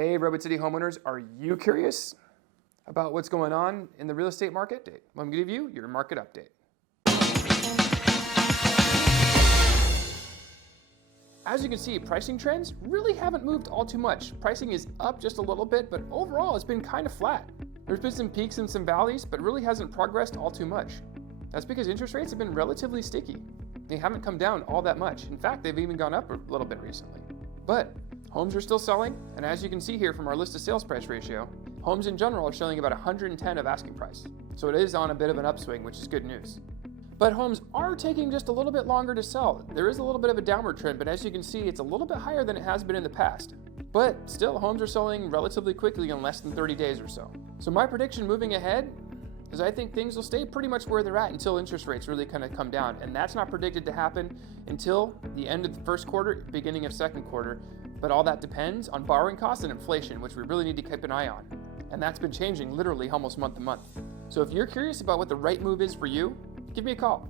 Hey, Redwood City homeowners, are you curious about what's going on in the real estate market? Well, I'm going to give you your market update. As you can see, pricing trends really haven't moved all too much. Pricing is up just a little bit, but overall it's been kind of flat. There's been some peaks and some valleys, but really hasn't progressed all too much. That's because interest rates have been relatively sticky. They haven't come down all that much. In fact, they've even gone up a little bit recently. But homes are still selling, and as you can see here from our list to sales price ratio, homes in general are showing about 110 of asking price. So it is on a bit of an upswing, which is good news. But homes are taking just a little bit longer to sell. There is a little bit of a downward trend, but as you can see, it's a little bit higher than it has been in the past. But still, homes are selling relatively quickly in less than 30 days or so. So my prediction moving ahead is I think things will stay pretty much where they're at until interest rates really kind of come down. And that's not predicted to happen until the end of the first quarter, beginning of second quarter. But all that depends on borrowing costs and inflation, which we really need to keep an eye on. And that's been changing literally almost month to month. So if you're curious about what the right move is for you, give me a call.